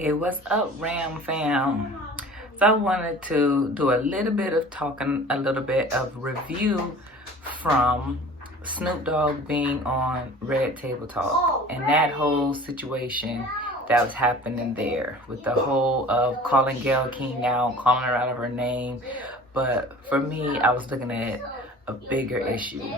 Hey, what's up, Ram fam? So I wanted to do a little bit of talking, a little bit of review from Snoop Dogg being on Red Table Talk and that whole situation that was happening there with the whole of calling Gayle King out, calling her out of her name. But for me, I was looking at a bigger issue.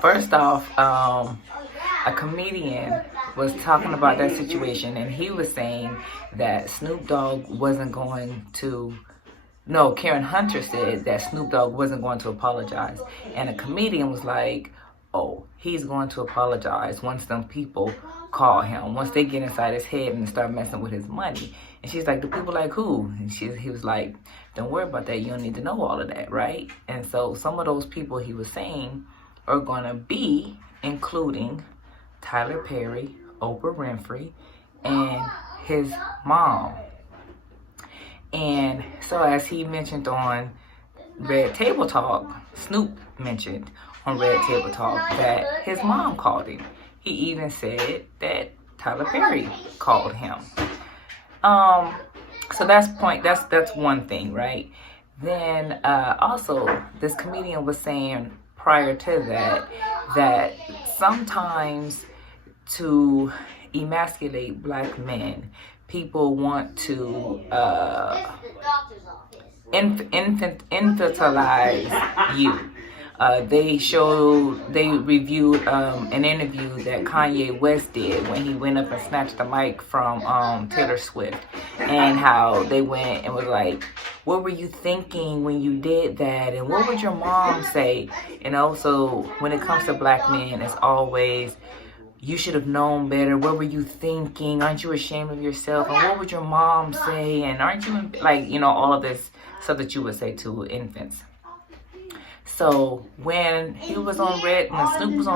First off, a comedian was talking about that situation, and he was saying that Snoop Dogg wasn't going to. No, Karen Hunter said that Snoop Dogg wasn't going to apologize, and a comedian was like, "Oh, he's going to apologize once them people call him, once they get inside his head and start messing with his money." And she's like, "The people like who?" And he was like, "Don't worry about that. You don't need to know all of that, right?" And so some of those people he was saying are going to be including Tyler Perry, Oprah Winfrey, and his mom. And so as he mentioned on Red Table Talk, Snoop mentioned on Red Table Talk that his mom called him. He even said that Tyler Perry called him. So that's one thing, right? Then also this comedian was saying prior to that sometimes to emasculate black men, people want to infantilize you. They reviewed an interview that Kanye West did when he went up and snatched the mic from Taylor Swift, and how they went and was like, "What were you thinking when you did that? And what would your mom say?" So when it comes to black men, it's always, "You should have known better. What were you thinking? Aren't you ashamed of yourself? And what would your mom say? And aren't you," all of this stuff that you would say to infants. So when Snoop was on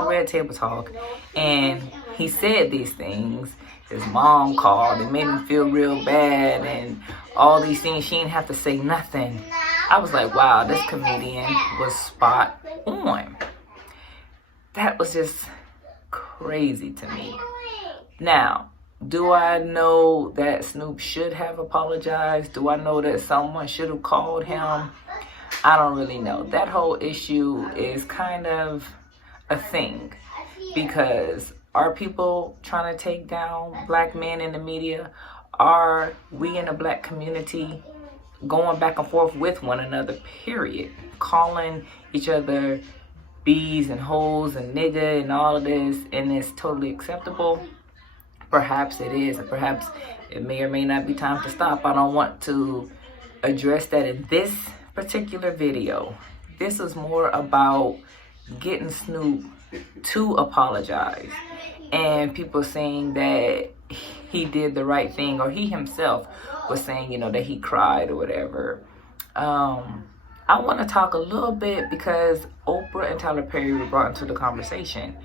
Red Table Talk and he said these things, his mom called and made him feel real bad and all these things. She didn't have to say nothing. I was like, wow, this comedian was spot on. That was just crazy to me. Now, do I know that Snoop should have apologized? Do I know that someone should have called him? I don't really know. That whole issue is kind of a thing, because are people trying to take down black men in the media? Are we in the black community going back and forth with one another, period? Calling each other bees and hoes and nigga and all of this, and it's totally acceptable? Perhaps it is, and perhaps it may or may not be time to stop. I don't want to address that in this particular video. This is more about getting Snoop to apologize, and people saying that he did the right thing, or he himself was saying, that he cried or whatever. I want to talk a little bit because Oprah and Tyler Perry were brought into the conversation.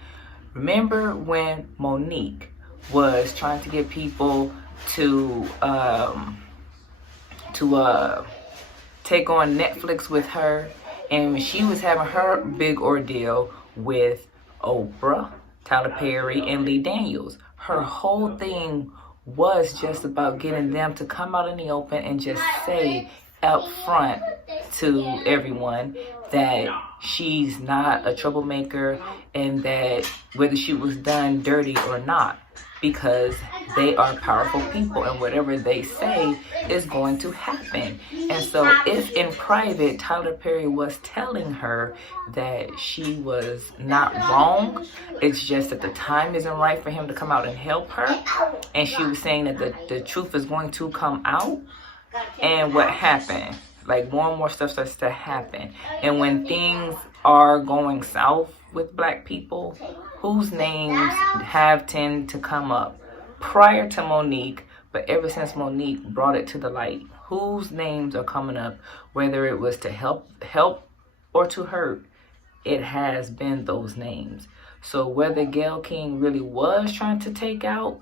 Remember when Monique was trying to get people to take on Netflix with her, and she was having her big ordeal with Oprah, Tyler Perry, and Lee Daniels. Her whole thing was just about getting them to come out in the open and just say up front to everyone that she's not a troublemaker, and that whether she was done dirty or not, because they are powerful people and whatever they say is going to happen. And so if in private Tyler Perry was telling her that she was not wrong, it's just that the time isn't right for him to come out and help her, and she was saying that the truth is going to come out, and what happened? Like, more and more stuff starts to happen. And when things are going south with black people, whose names have tended to come up prior to Monique, but ever since Monique brought it to the light, whose names are coming up, whether it was to help or to hurt, it has been those names. So whether Gayle King really was trying to take out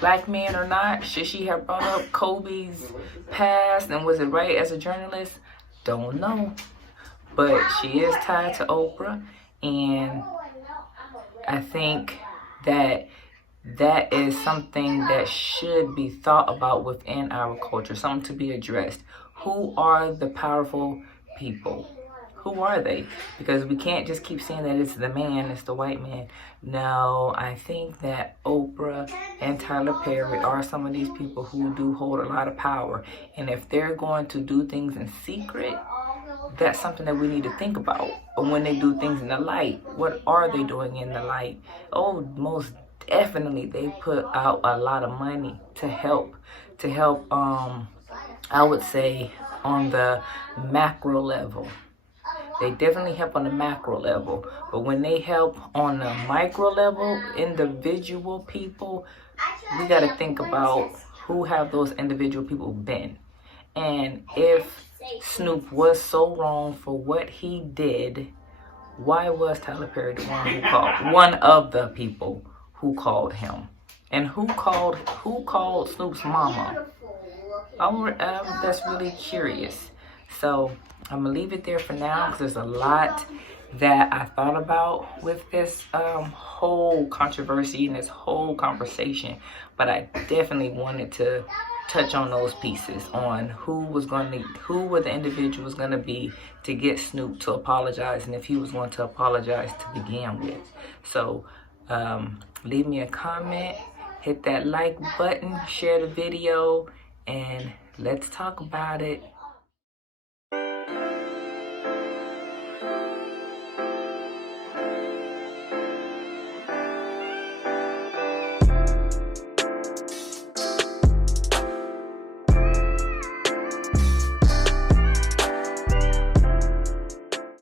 black men or not, should she have brought up Kobe's past, and was it right as a journalist? Don't know. But she is tied to Oprah, and I think that that is something that should be thought about within our culture, something to be addressed. Who are the powerful people? Who are they? Because we can't just keep saying that it's the man, it's the white man. No, I think that Oprah and Tyler Perry are some of these people who do hold a lot of power. And if they're going to do things in secret, that's something that we need to think about. Or when they do things in the light, what are they doing in the light? Oh, most definitely they put out a lot of money to help I would say on the macro level. They definitely help on the macro level, but when they help on the micro level, individual people, we got to think about who have those individual people been. And if Snoop was so wrong for what he did, why was Tyler Perry the one of the people who called him? And who called Snoop's mama? That's really curious. So I'm gonna leave it there for now because there's a lot that I thought about with this whole controversy and this whole conversation, but I definitely wanted to touch on those pieces, on who were the individuals gonna be to get Snoop to apologize, and if he was going to apologize to begin with. So leave me a comment, hit that like button, share the video, and let's talk about it.